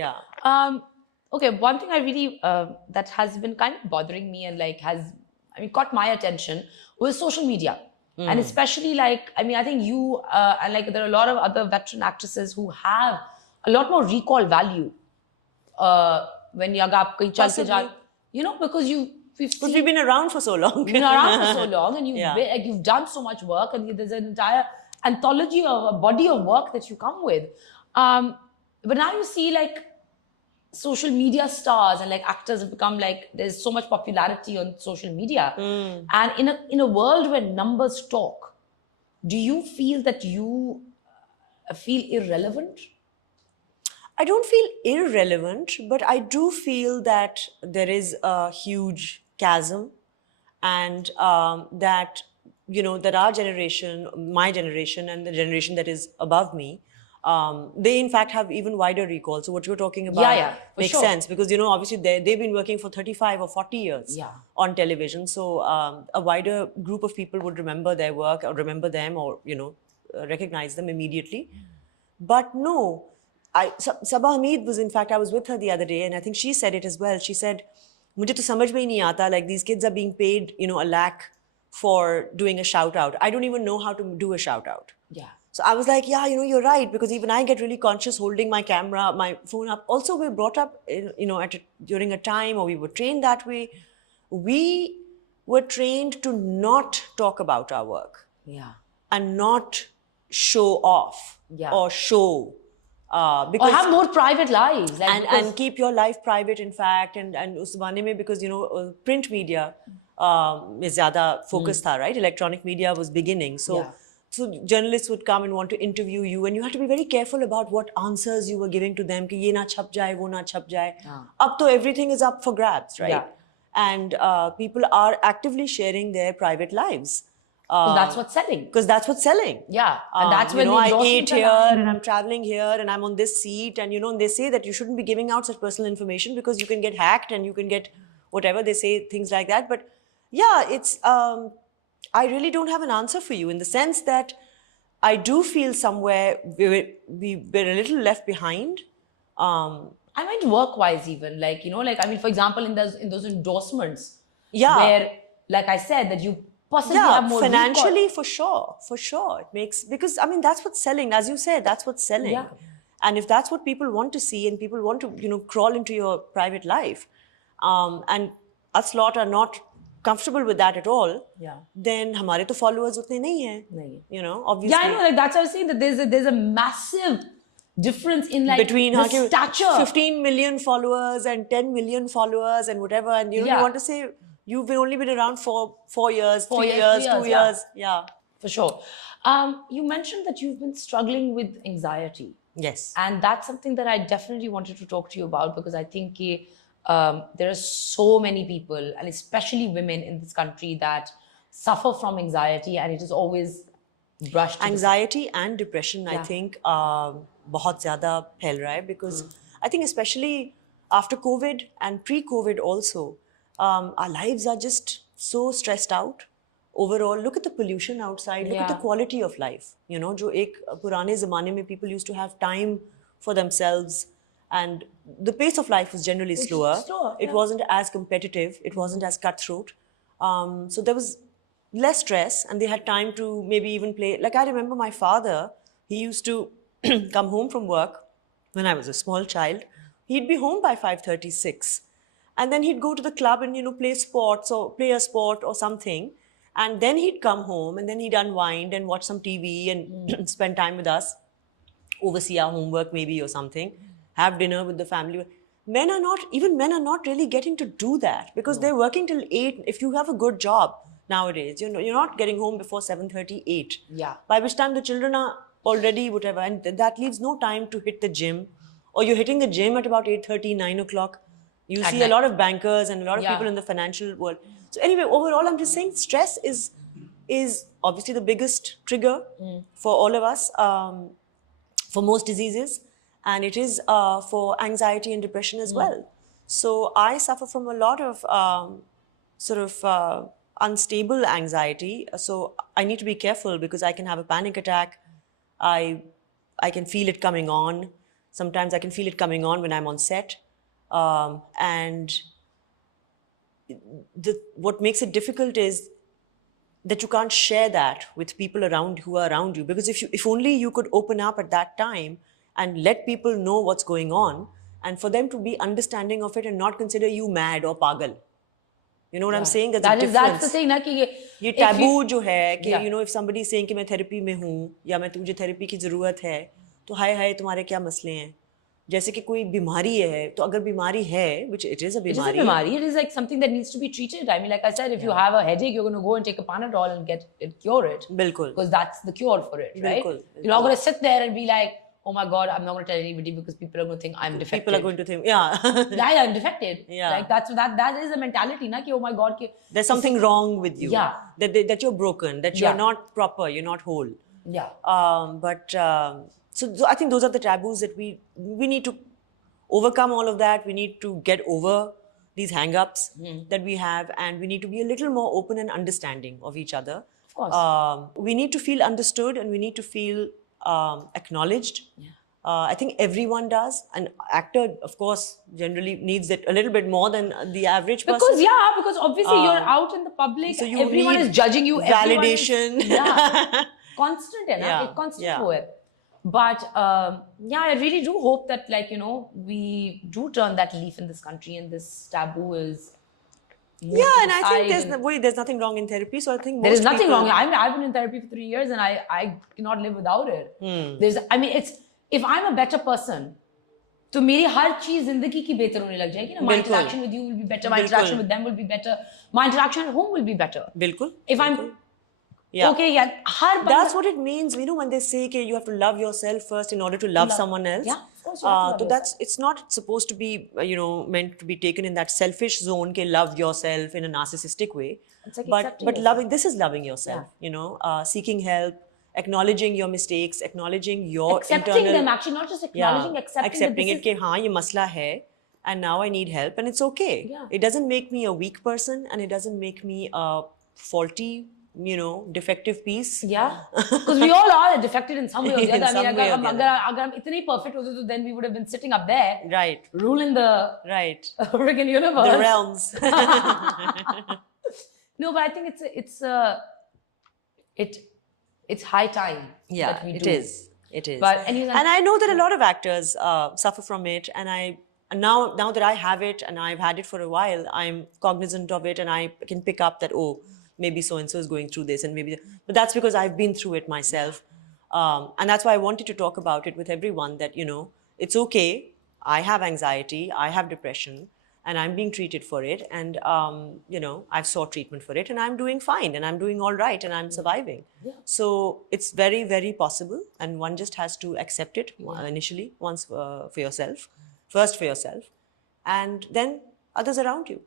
Yeah. Okay, one thing I really that has been kind of bothering me and like has caught my attention was social media, and especially like I think you and like there are a lot of other veteran actresses who have a lot more recall value when you aap kahin chal ke Possibly. because we've Because we've seen been around for so long. you've been around for so long and Yeah. you've done so much work and there's an entire anthology of a body of work that you come with. But now you see like social media stars and like actors have become like there's so much popularity on social media, and in a world where numbers talk, do you feel that you feel irrelevant? I don't feel irrelevant, but I do feel that there is a huge chasm, and that, that our generation, my generation, and the generation that is above me, they in fact have even wider recall. So what you're talking about For makes sure. sense, because obviously they've been working for 35 or 40 years on television. So a wider group of people would remember their work or remember them, or recognize them immediately. But no, Sabah Hamid was, in fact, I was with her the other day, and I think she said it as well. She said, "Mujhe to samajh mein hi nahi aata, like these kids are being paid, a lakh for doing a shout out. I don't even know how to do a shout out." Yeah. So I was like, yeah, you're right, because even I get really conscious holding my camera, my phone up. Also, we're brought up, during a time, or we were trained that way. We were trained to not talk about our work. Yeah. And not show off. Yeah. Or show. Or have more private lives. Like, and keep your life private, in fact. And us zamane mein, because, print media is zyada focused tha, right? Electronic media was beginning. So, so journalists would come and want to interview you, and you had to be very careful about what answers you were giving to them. Ki ye na chap jaye, wo na chap jaye. Ab to everything is up for grabs, right? Yeah. And people are actively sharing their private lives. Because that's what's selling. Because that's what's selling. Yeah. And that's when I ate here and I'm traveling here and I'm on this seat, and and they say that you shouldn't be giving out such personal information because you can get hacked and you can get whatever, they say things like that. But yeah, it's I really don't have an answer for you, in the sense that I do feel somewhere we're a little left behind. I meant work-wise even, like, for example, in those endorsements, yeah, where, like I said, that you possibly have more financially recall. for sure it makes, because that's what's selling, as you said, that's what's selling. Yeah. And if that's what people want to see, and people want to crawl into your private life, and us lot are not comfortable with that at all, then hamare to followers utne nahi hai. Obviously. Yeah, I know, like that's what I was saying, that there's a massive difference in like between the stature. 15 million followers and 10 million followers and whatever, and you want to say you've only been around for 4 years, 3 years, 2 years. Yeah. For sure. You mentioned that you've been struggling with anxiety. Yes. And that's something that I definitely wanted to talk to you about, because I think there are so many people, and especially women in this country, that suffer from anxiety, and it is always brushed. Anxiety and depression, I think, बहुत ज़्यादा फैल रहा है, because I think especially after COVID and pre-COVID also, our lives are just so stressed out. Overall, look at the pollution outside, look at the quality of life. जो एक पुराने ज़माने में people used to have time for themselves, and the pace of life was generally slower. It wasn't as competitive, it wasn't as cutthroat. So there was less stress, and they had time to maybe even play. Like, I remember my father, he used to come home from work when I was a small child. He'd be home by 5:36, and then he'd go to the club and play sports or play a sport or something, and then he'd come home and then he'd unwind and watch some TV and spend time with us, oversee our homework maybe or something, have dinner with the family. Men are not really getting to do that, because they're working till 8. If you have a good job nowadays, you're not getting home before 7:30, 8. Yeah. By which time the children are already whatever, and that leaves no time to hit the gym, or you're hitting the gym at about 8:30, 9 o'clock. You see a lot of bankers and a lot of people in the financial world. So anyway, overall, I'm just saying stress is obviously the biggest trigger for all of us, for most diseases, and it is for anxiety and depression as well. So I suffer from a lot of unstable anxiety. So I need to be careful, because I can have a panic attack. I can feel it coming on. Sometimes I can feel it coming on when I'm on set. And what makes it difficult is that you can't share that with people who are around you. Because if only you could open up at that time and let people know what's going on, and for them to be understanding of it and not consider you mad or pagal. You know what I'm saying? There's a difference. That's the thing, na, कि ये taboo जो है कि you know, if somebody is saying कि मैं therapy में हूँ या मुझे therapy की ज़रूरत है, तो हाय तुम्हारे क्या मसले हैं? जैसे कि कोई बीमारी है, तो अगर बीमारी है, which it is a बीमारी. It is like something that needs to be treated. I mean, like I said, if you have a headache, you're going to go and take a Panadol and cure it. बिल्कुल. Because that's the cure for it, right? बिल्कुल. You're not going to sit there and be like, oh my God, I'm not going to tell anybody because people are going to think I'm defective. People are going to think, yeah. Yeah, I'm defected. Yeah. Like that is the mentality, na, ki, oh my God. There's something wrong with you. Yeah. That you're broken, that you're not proper, you're not whole. Yeah. So I think those are the taboos that we need to overcome all of that. We need to get over these hang-ups that we have, and we need to be a little more open and understanding of each other. Of course. We need to feel understood, and we need to feel acknowledged. Yeah. I think everyone does. An actor, of course, generally needs it a little bit more than the average person. Because obviously you're out in the public, so everyone is judging you. Validation. Constant hai na? It's constant wo hai. But I really do hope that, like, you know, we do turn that leaf in this country and this taboo is. Yeah, and I think there's nothing wrong in therapy. So I think there is nothing wrong. I've been in therapy for 3 years and I cannot live without it. If I'm a better person, तो मेरी हर चीज जिंदगी की बेहतर होने लग जाएगी ना. My interaction with you will be better. My interaction with them will be better. My interaction at home will be better. बिल्कुल. If I'm okay, that's what it means. You know, when they say that you have to love yourself first in order to love someone else. Yeah, of course. So it's not supposed to be, meant to be taken in that selfish zone. Ke love yourself in a narcissistic way. It's like but this is loving yourself. You know, seeking help, acknowledging your mistakes, acknowledging your accepting them. Actually, not just acknowledging, accepting it. Ke haan, ye masla hai, and now I need help, and it's okay. Yeah. It doesn't make me a weak person, and it doesn't make me a faulty, defective piece. Yeah, because we all are defected in some way or the other. I mean, agar hum itne perfect hote, to then we would have been sitting up there, right, ruling the friggin' universe, the realms. No, but I think it's high time. Yeah, that we it do. It is. But and I know that a lot of actors suffer from it, and now that I have it and I've had it for a while, I'm cognizant of it, and I can pick up that, maybe so-and-so is going through this, and but that's because I've been through it myself. And that's why I wanted to talk about it with everyone, that, it's okay. I have anxiety, I have depression, and I'm being treated for it. And, I've sought treatment for it, and I'm doing fine, and I'm doing all right, and I'm surviving. Yeah. So it's very, very possible, and one just has to accept it initially, once for yourself, first for yourself, and then others around you.